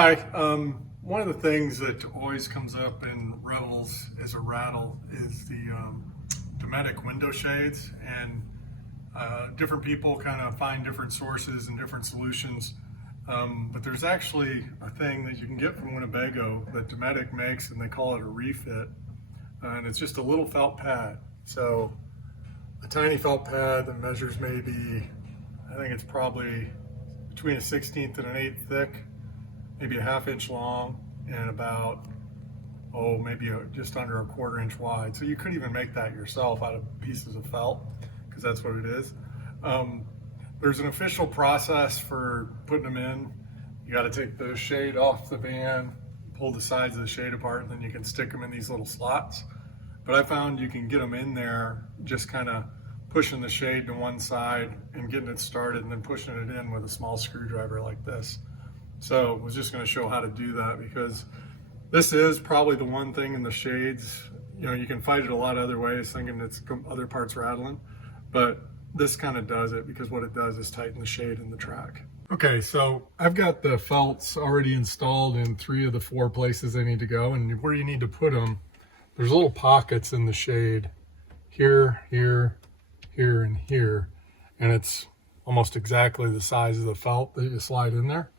Hi. One of the things that always comes up in Revels as a rattle is the Dometic window shades, and different people kind of find different sources and different solutions. But there's actually a thing that you can get from Winnebago that Dometic makes, and they call it a refit, and it's just a little felt pad. So a tiny felt pad that measures maybe, I think it's probably between a 1/16 and an 1/8 thick, maybe a 1/2 inch long, and about, maybe just under a 1/4 inch wide. So you could even make that yourself out of pieces of felt, because that's what it is. There's an official process for putting them in. You got to take the shade off the van, pull the sides of the shade apart, and then you can stick them in these little slots. But I found you can get them in there just kind of pushing the shade to one side and getting it started, and then pushing it in with a small screwdriver like this. So I was just going to show how to do that, because this is probably the one thing in the shades, you can fight it a lot of other ways thinking it's other parts rattling, but this kind of does it, because what it does is tighten the shade in the track. Okay, so I've got the felts already installed in 3 of the 4 places they need to go, and where you need to put them, there's little pockets in the shade here, here, here, and here, and it's almost exactly the size of the felt that you slide in there.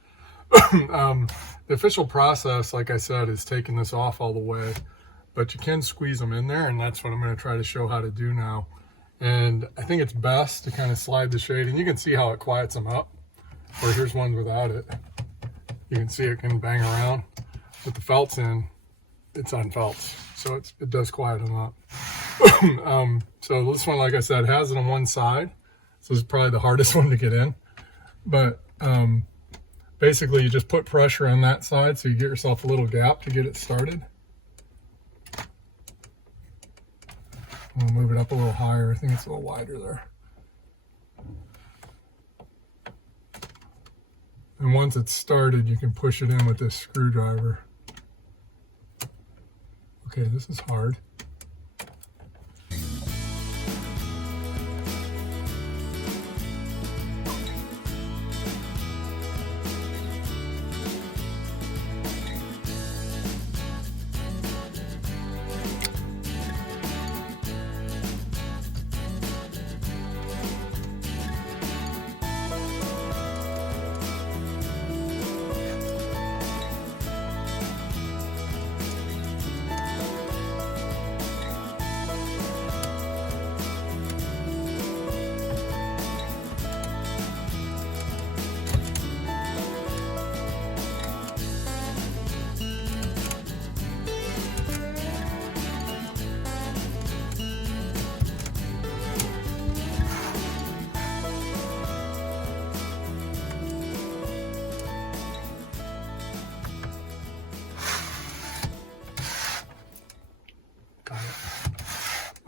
The official process, like I said, is taking this off all the way, but you can squeeze them in there, and that's what I'm going to try to show how to do now. And I think it's best to kind of slide the shade, and you can see how it quiets them up. Or here's one without it. You can see it can bang around. With the felts in, it's on felts, so it does quiet them up. So this one, like I said, has it on one side, so this is probably the hardest one to get in. But basically, you just put pressure on that side so you get yourself a little gap to get it started. I'm gonna move it up a little higher. I think it's a little wider there. And once it's started, you can push it in with this screwdriver. Okay, this is hard.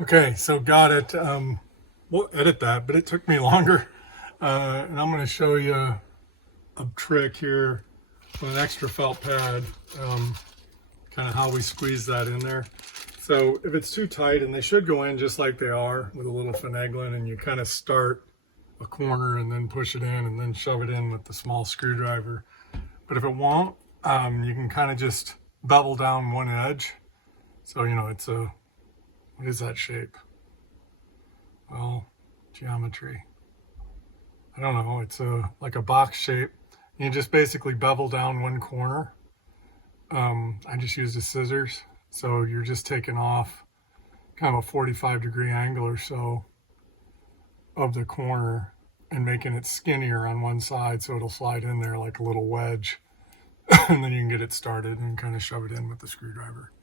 Okay, so got it. We'll edit that, but it took me longer. And I'm going to show you a trick here with an extra felt pad, kind of how we squeeze that in there. So if it's too tight, and they should go in just like they are with a little finagling, and you kind of start a corner and then push it in and then shove it in with the small screwdriver. But if it won't, you can kind of just bevel down one edge. So, it's a, what is that shape? Well, geometry. I don't know. It's like a box shape. You just basically bevel down one corner. I just used the scissors. So you're just taking off kind of a 45-degree angle or so of the corner and making it skinnier on one side so it'll slide in there like a little wedge. And then you can get it started and kind of shove it in with the screwdriver.